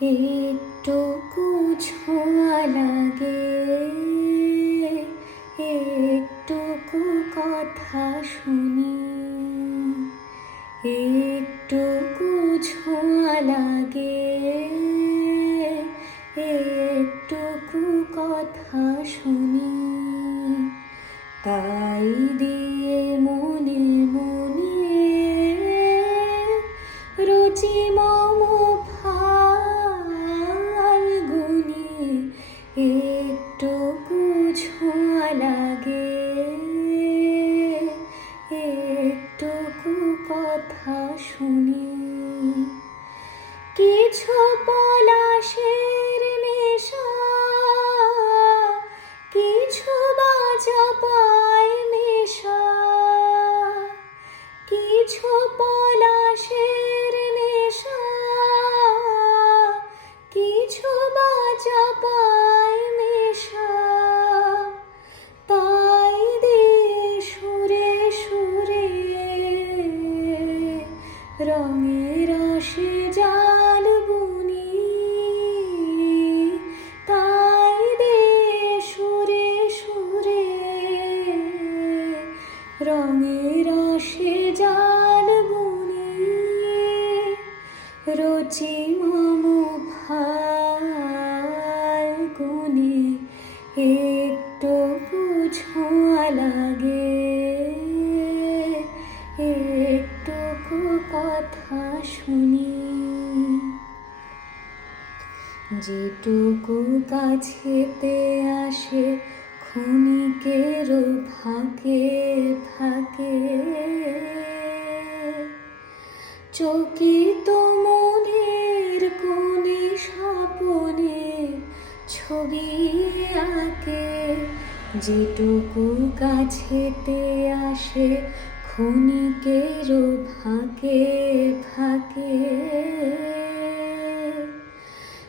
একটুকু ছোঁয়া লাগে, একটুকু কথা শুনি, একটুকু ছোঁয়া লাগে, একটুকু কথা শুনি। তাই দিয়ে মনে মনে রুচি মম একটুকু রঙের রসে জাল বুনি। তাই দে সুরে সুরে। রঙের রসে জাল বুনি। রুচি মম ফাল্গুনি একটু কথা শুনি। যেটুকু কাছেতে আসে ক্ষণিকেরও ফাঁকে ফাঁকে চকিত মনের কোণে, স্বপনে ছবি আঁকে। যেটুকু কাছেতে আসে ক্ষণিকেরও ফাঁকে ফাঁকে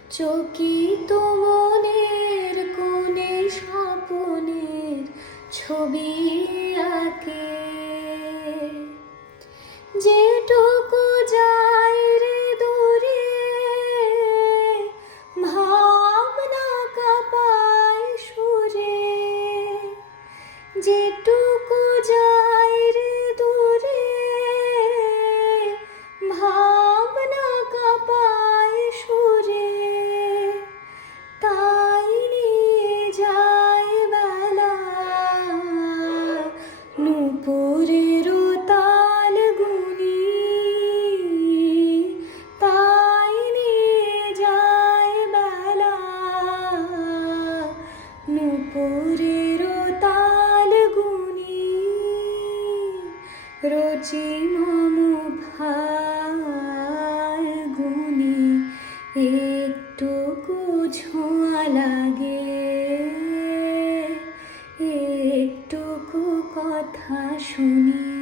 চকিত মনের কোণে স্বপনের ছবি আঁকে। রচি মম ফাল্গুনি একটুকু ছোঁয়া লাগে। একটুকু কথা শুনি।